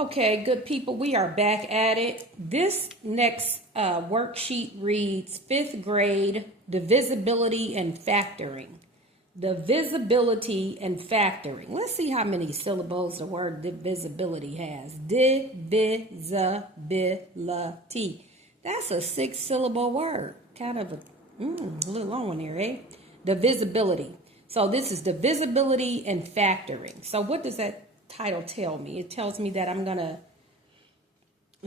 Okay, good people, we are back at it. This next worksheet reads 5th grade divisibility and factoring. Divisibility and factoring. Let's see how many syllables the word divisibility has. Divisibility. That's a 6-syllable word. Kind of a little long one here, eh? Divisibility. So this is divisibility and factoring. So what does that title tell me? It tells me that I'm going to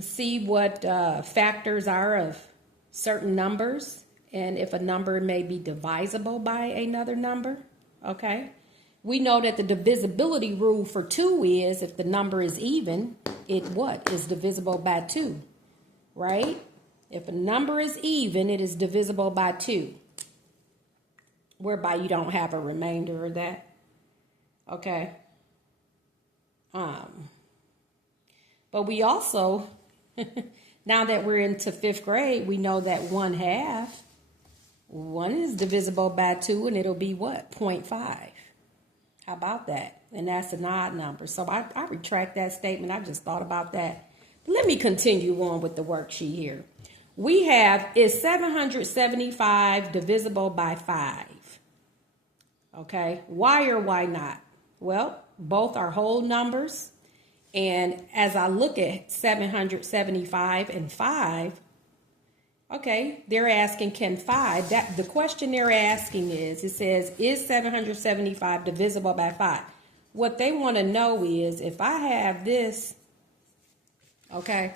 see what factors are of certain numbers and if a number may be divisible by another number. Okay. We know that the divisibility rule for 2 is if the number is even, it what? Is divisible by 2. Right? If a number is even, it is divisible by 2. Whereby you don't have a remainder of that. Okay. But we also, now that we're into 5th grade, we know that 1/2, 1 is divisible by 2, and it'll be what? 0.5. How about that? And that's an odd number. So I retract that statement. I just thought about that. But let me continue on with the worksheet here. We have, is 775 divisible by 5? Okay, why or why not? Well, both are whole numbers. And as I look at 775 and 5, okay, they're asking, can 5, the question they're asking is, it says, is 775 divisible by 5? What they want to know is, if I have this, okay,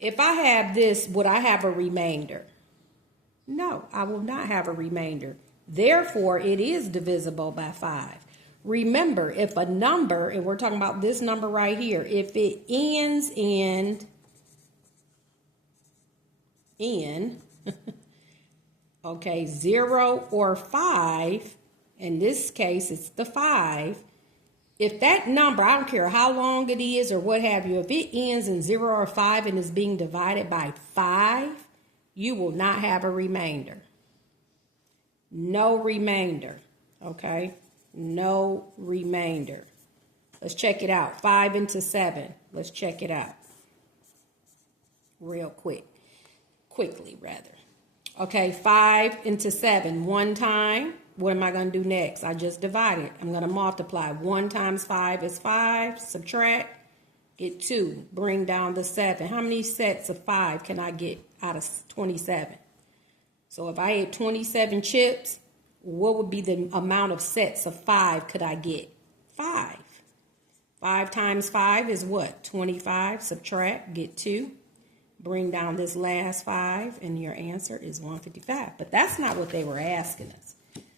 if I have this, would I have a remainder? No, I will not have a remainder. Therefore, it is divisible by 5. Remember, if a number, and we're talking about this number right here, if it ends in okay, 0 or 5, in this case, it's the 5. If that number, I don't care how long it is or what have you, if it ends in 0 or 5 and is being divided by 5, you will not have a remainder. No remainder, okay? No remainder. Let's check it out. 5 into 7. Let's check it out. Real quickly rather. Okay, 5 into 7. 1 time. What am I going to do next? I just divided. I'm going to multiply. 1 times 5 is 5. Subtract. Get 2. Bring down the 7. How many sets of 5 can I get out of 27? So if I ate 27 chips, what would be the amount of sets of 5 could I get? 5. 5 times 5 is what? 25. Subtract, get 2. Bring down this last 5, and your answer is 155. But that's not what they were asking us.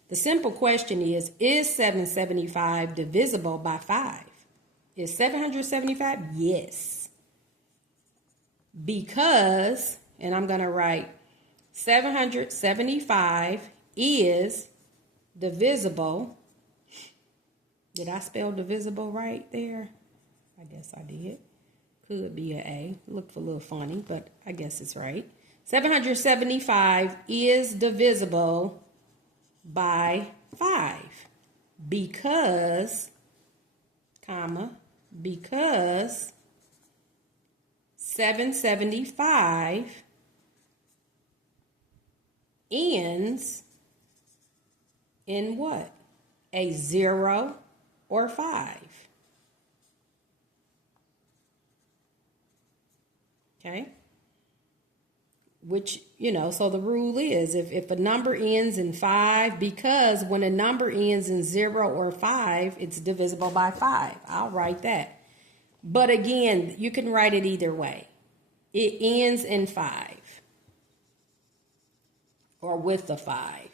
The simple question is 775 divisible by 5? Is 775? Yes. Because, and I'm going to write 775 is divisible. Did I spell divisible right there? I guess I did. Could be an A. Looked a little funny, but I guess it's right. 775 is divisible by 5 because, because 775 ends in what? A 0 or 5. Okay? Which, so the rule is if a number ends in 5, because when a number ends in 0 or 5, it's divisible by 5. I'll write that. But again, you can write it either way. It ends in 5. Or with a 5.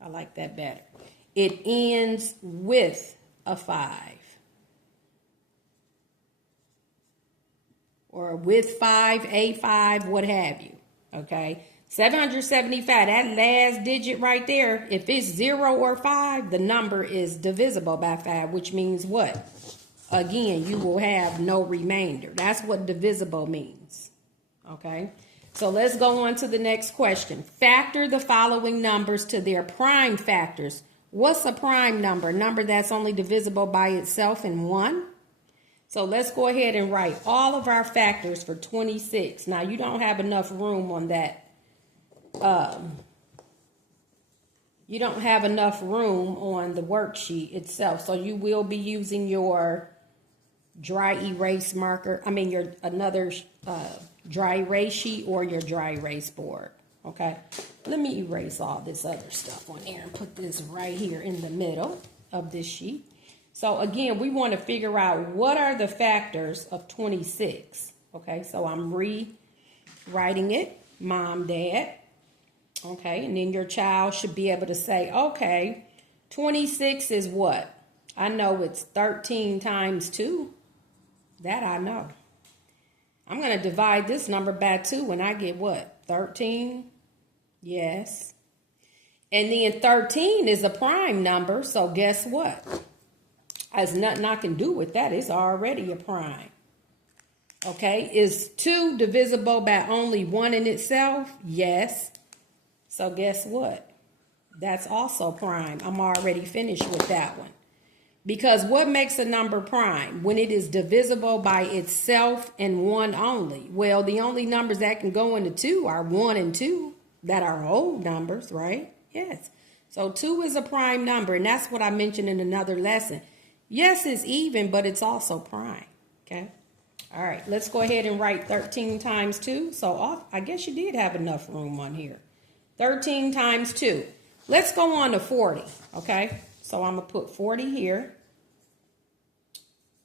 I like that better. It ends with a 5. Or with 5, a 5, what have you. Okay? 775, that last digit right there, if it's 0 or 5, the number is divisible by 5, which means what? Again, you will have no remainder. That's what divisible means. Okay? So let's go on to the next question. Factor the following numbers to their prime factors What's a prime number? A number that's only divisible by itself in 1. So let's go ahead and write all of our factors for 26. Now, you don't have enough room on that. You don't have enough room on the worksheet itself. So you will be using your dry erase marker. I mean, your another dry erase sheet or your dry erase board. Okay. Let me erase all this other stuff on here and put this right here in the middle of this sheet. So again, we want to figure out what are the factors of 26. Okay, so I'm rewriting it, mom, dad. Okay, and then your child should be able to say, okay, 26 is what? I know it's 13 times 2. That I know. I'm going to divide this number by 2 and I get what? 13? Yes. And then 13 is a prime number, so guess what? There's nothing I can do with that. It's already a prime. Okay, is 2 divisible by only 1 in itself? Yes. So guess what? That's also prime. I'm already finished with that one. Because what makes a number prime? When it is divisible by itself and 1 only. Well, the only numbers that can go into 2 are 1 and 2. That are whole numbers, right? Yes. So 2 is a prime number, and that's what I mentioned in another lesson. Yes, it's even, but it's also prime. Okay. All right, let's go ahead and write 13 times 2. So I guess you did have enough room on here. 13 times 2. Let's go on to 40, okay? So I'm going to put 40 here.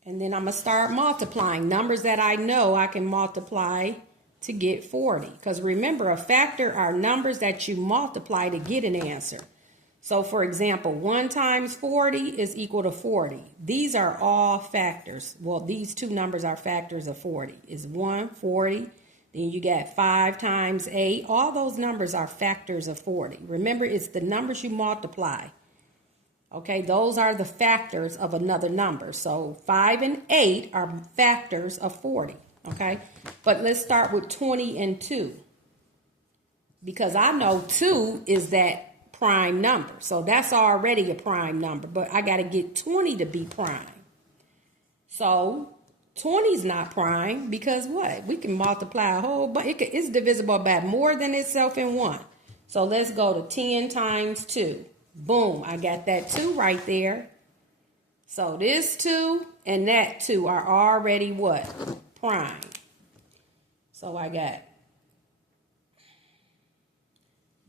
And then I'm going to start multiplying. Numbers that I know I can multiply to get 40. Because remember, a factor are numbers that you multiply to get an answer. So, for example, 1 times 40 is equal to 40. These are all factors. Well, these two numbers are factors of 40. It's 1, 40. Then you got 5 times 8. All those numbers are factors of 40. Remember, it's the numbers you multiply. Okay, those are the factors of another number. So 5 and 8 are factors of 40. Okay, but let's start with 20 and 2. Because I know 2 is that prime number. So that's already a prime number. But I got to get 20 to be prime. So 20 is not prime because what? We can multiply a whole bunch. It's divisible by more than itself in 1. So let's go to 10 times 2. Boom, I got that 2 right there. So this 2 and that 2 are already what? Prime. So I got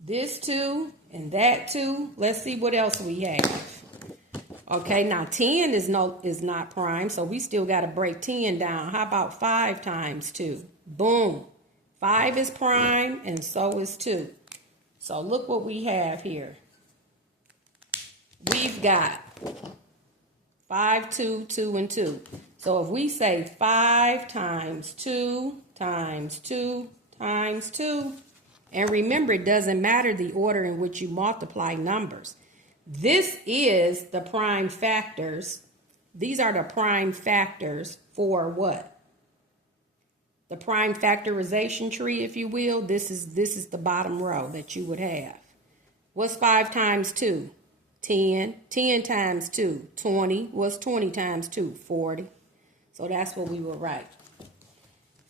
this 2 and that 2. Let's see what else we have. Okay, now 10 is not prime, so we still got to break 10 down. How about 5 times 2? Boom. 5 is prime and so is 2. So look what we have here. We've got 5, 2, 2, and 2. So if we say 5 times 2 times 2 times 2, and remember, it doesn't matter the order in which you multiply numbers. This is the prime factors. These are the prime factors for what? The prime factorization tree, if you will. This is the bottom row that you would have. What's 5 times 2? 10. 10 times 2, 20. What's 20 times 2? 40. So that's what we will write.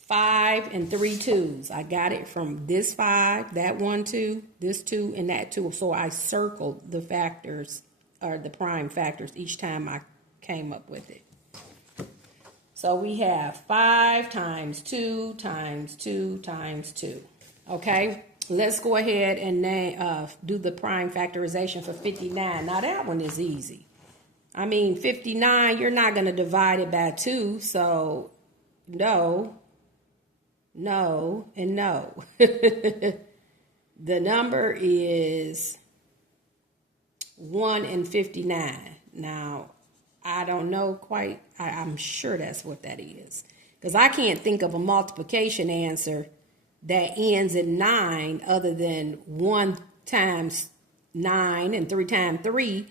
5 and 3 2s. I got it from this 5, that 1 2, this 2, and that 2. So I circled the factors, or the prime factors, each time I came up with it. So we have 5 times 2 times 2 times 2. Okay? Let's go ahead and do the prime factorization for 59. Now that one is easy. I mean, 59, you're not going to divide it by 2, so no, no, and no. The number is 1 and 59. Now, I don't know quite. I'm sure that's what that is. Because I can't think of a multiplication answer that ends in 9 other than 1 times 9 and 3 times 3.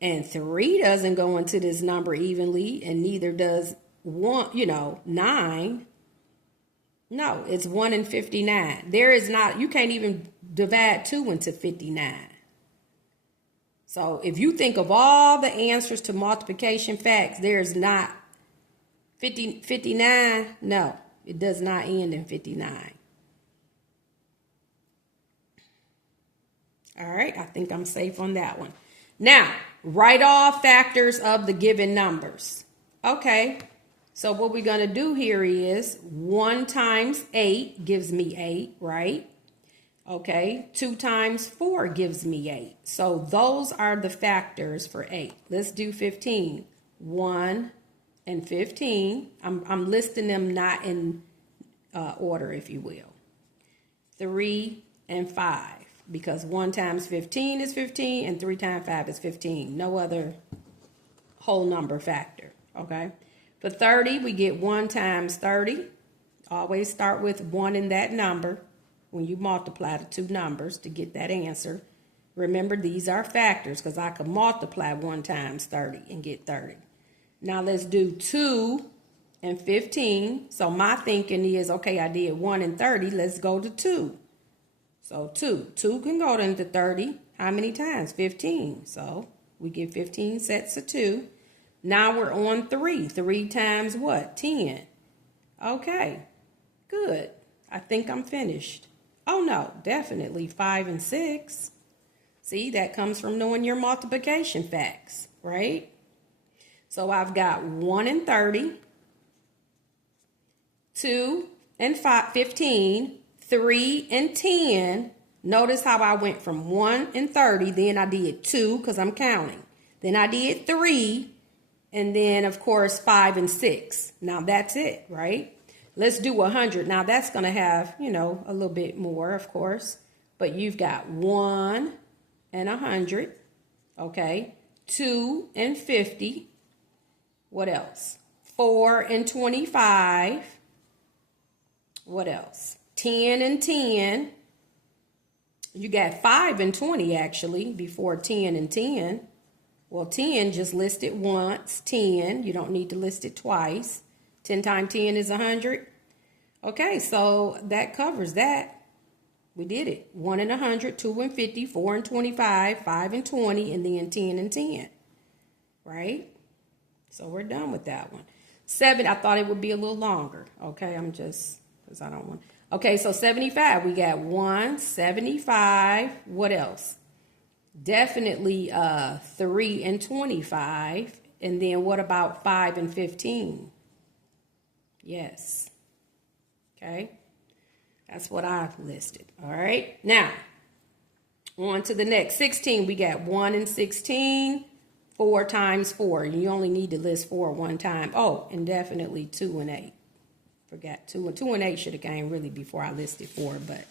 And 3 doesn't go into this number evenly, and neither does 9. No, it's 1 and 59. There is not, you can't even divide 2 into 59. So if you think of all the answers to multiplication facts, there's not 59. No, it does not end in 59. All right, I think I'm safe on that one. Now, write all factors of the given numbers. Okay, so what we're going to do here is 1 times 8 gives me 8, right? Okay, 2 times 4 gives me 8. So those are the factors for 8. Let's do 15. 1 and 15. I'm listing them not in order, if you will. 3 and 5. Because 1 times 15 is 15 and 3 times 5 is 15. No other whole number factor, okay? For 30, we get 1 times 30. Always start with 1 in that number when you multiply the two numbers to get that answer. Remember, these are factors because I can multiply 1 times 30 and get 30. Now let's do 2 and 15. So my thinking is, okay, I did 1 and 30. Let's go to 2. So 2 can go into 30. How many times? 15. So we get 15 sets of 2. Now we're on 3. 3 times what? 10. Okay, good. I think I'm finished. Oh no, definitely 5 and 6. See, that comes from knowing your multiplication facts, right? So I've got 1 and 30, 2 and 15, 3 and 10. Notice how I went from 1 and 30, then I did 2 because I'm counting. Then I did 3, and then, of course, 5 and 6. Now, that's it, right? Let's do 100. Now, that's going to have, a little bit more, of course. But you've got 1 and 100, okay? 2 and 50. What else? 4 and 25. What else? 10 and 10. You got 5 and 20 actually before 10 and 10. Well, 10 just list it once. 10, you don't need to list it twice. 10 times 10 is 100. Okay, so that covers that. We did it. 1 and 100, 2 and 50, 4 and 25, 5 and 20, and then 10 and 10. Right? So we're done with that one. 7, I thought it would be a little longer. Okay, because I don't want. Okay, so 75, we got 1, 75, what else? Definitely 3 and 25, and then what about 5 and 15? Yes, okay, that's what I've listed, all right? Now, on to the next, 16, we got 1 and 16, 4 times 4, you only need to list 4 one time. Oh, and definitely 2 and 8. Forgot 2 and 8 should have came really before I listed 4, but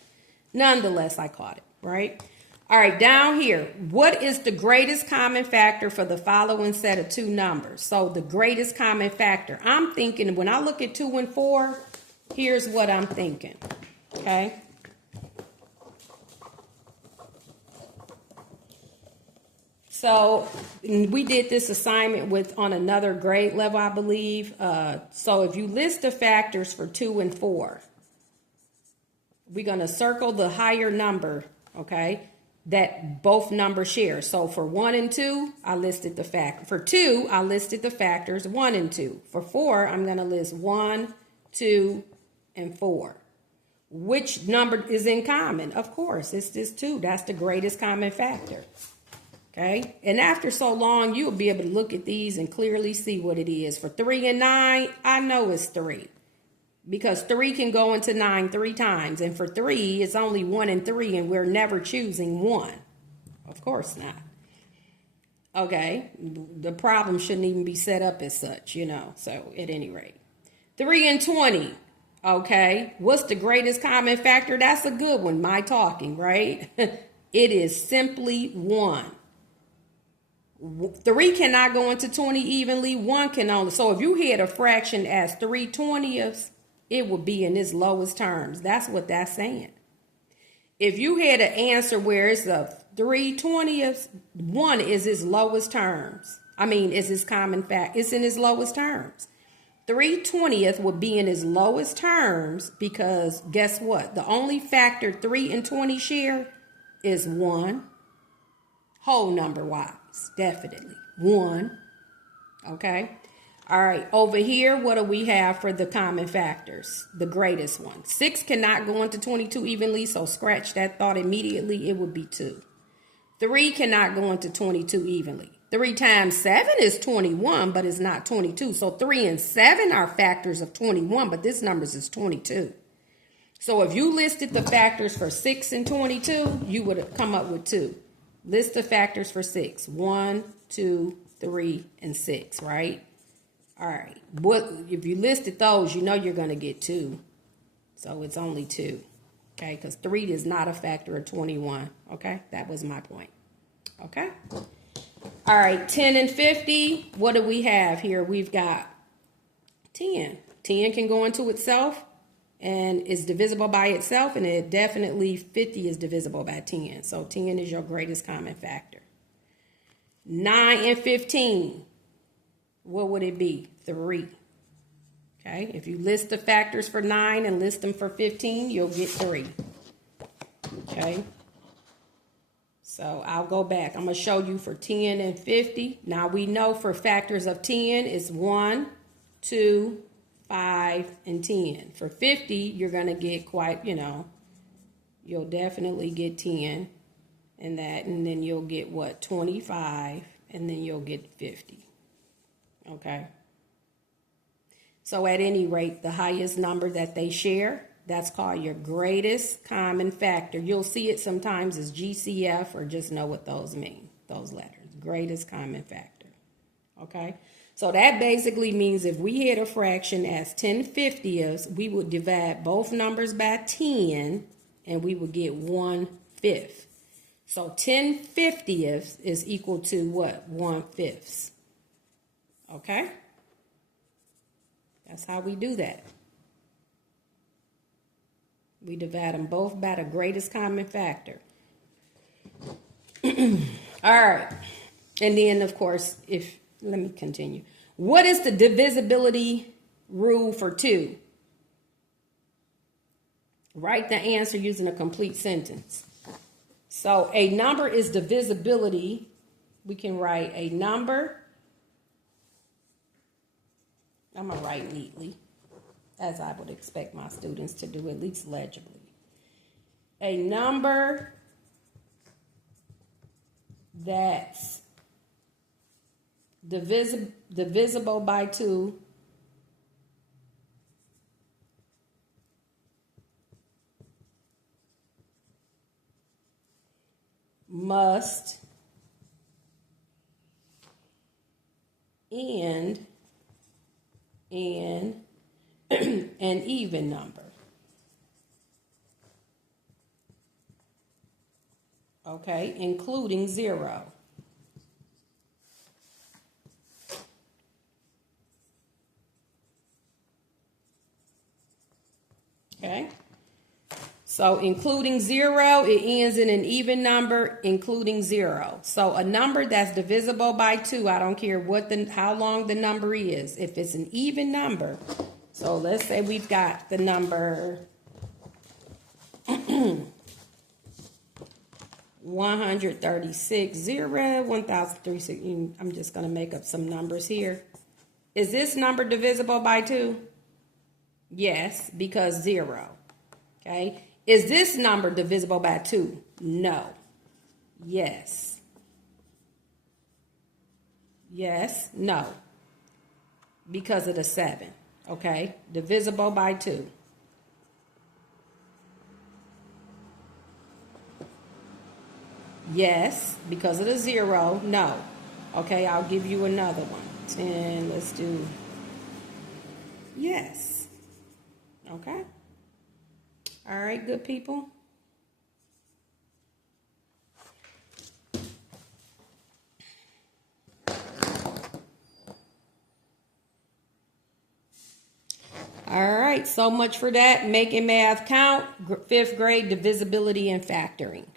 nonetheless, I caught it, right? All right, down here, what is the greatest common factor for the following set of 2 numbers? So the greatest common factor, I'm thinking when I look at 2 and 4, here's what I'm thinking, okay? So we did this assignment on another grade level, I believe. So if you list the factors for 2 and 4, we're going to circle the higher number, okay, that both numbers share. So for 1 and 2, I listed the factor. For 2, I listed the factors 1 and 2. For 4, I'm going to list 1, 2, and 4. Which number is in common? Of course, it's this 2. That's the greatest common factor. Okay, and after so long, you'll be able to look at these and clearly see what it is. For 3 and 9, I know it's 3. Because 3 can go into 9 3 times. And for 3, it's only 1 and 3, and we're never choosing 1. Of course not. Okay, the problem shouldn't even be set up as such, So at any rate. 3 and 20. Okay, what's the greatest common factor? That's a good one, my talking, right? It is simply 1. 3 cannot go into 20 evenly. 1 can only. So if you had a fraction as 3/20ths, it would be in its lowest terms. That's what that's saying. If you had an answer where it's a 3/20ths, 1 is its lowest terms. Is its common fact. It's in its lowest terms. 3/20ths would be in its lowest terms because guess what? The only factor 3 and 20 share is 1. whole number wise, definitely. 1, okay? All right, over here, what do we have for the common factors? The greatest one. 6 cannot go into 22 evenly, so scratch that thought immediately. It would be 2. 3 cannot go into 22 evenly. 3 times 7 is 21, but it's not 22. So 3 and 7 are factors of 21, but this number is 22. So if you listed the factors for 6 and 22, you would come up with 2. List the factors for 6. 1, 2, 3, and 6, right? All right. If you listed those, you know you're going to get 2. So it's only 2. Okay, because 3 is not a factor of 21. Okay, that was my point. Okay. All right, 10 and 50. What do we have here? We've got 10. 10 can go into itself and is divisible by itself, and it definitely 50 is divisible by 10. So 10 is your greatest common factor. 9 and 15. What would it be? 3. Okay, if you list the factors for 9 and list them for 15, you'll get 3. Okay, so I'll go back. I'm going to show you for 10 and 50. Now we know for factors of 10 is 1, 2, 5, and 10. For 50, you're going to get quite, you'll definitely get 10 and that, and then you'll get what? 25, and then you'll get 50. Okay. So at any rate, the highest number that they share, that's called your greatest common factor. You'll see it sometimes as GCF, or just know what those mean, those letters. Greatest common factor. Okay? So that basically means if we had a fraction as 10/50ths, we would divide both numbers by 10, and we would get 1/5. So 10/50ths is equal to what? 1/5. Okay? That's how we do that. We divide them both by the greatest common factor. All right. And then, of course, let me continue. What is the divisibility rule for 2? Write the answer using a complete sentence. So a number is divisibility. We can write a number. I'm going to write neatly, as I would expect my students to do, at least legibly. A number that's divisible by 2 must end in an even number. Okay, including 0. Okay, so including 0, it ends in an even number, including 0. So a number that's divisible by 2, I don't care how long the number is. If it's an even number, so let's say we've got the number 136, 1036. I'm just going to make up some numbers here. Is this number divisible by 2? Yes, because 0. Okay. Is this number divisible by 2? No. Yes. Yes. No. Because of the 7. Okay. Divisible by 2. Yes. Because of the 0. No. Okay. I'll give you another one. 10. Let's do. Yes. Okay. All right, good people. All right, so much for that. Making math count, 5th grade divisibility and factoring.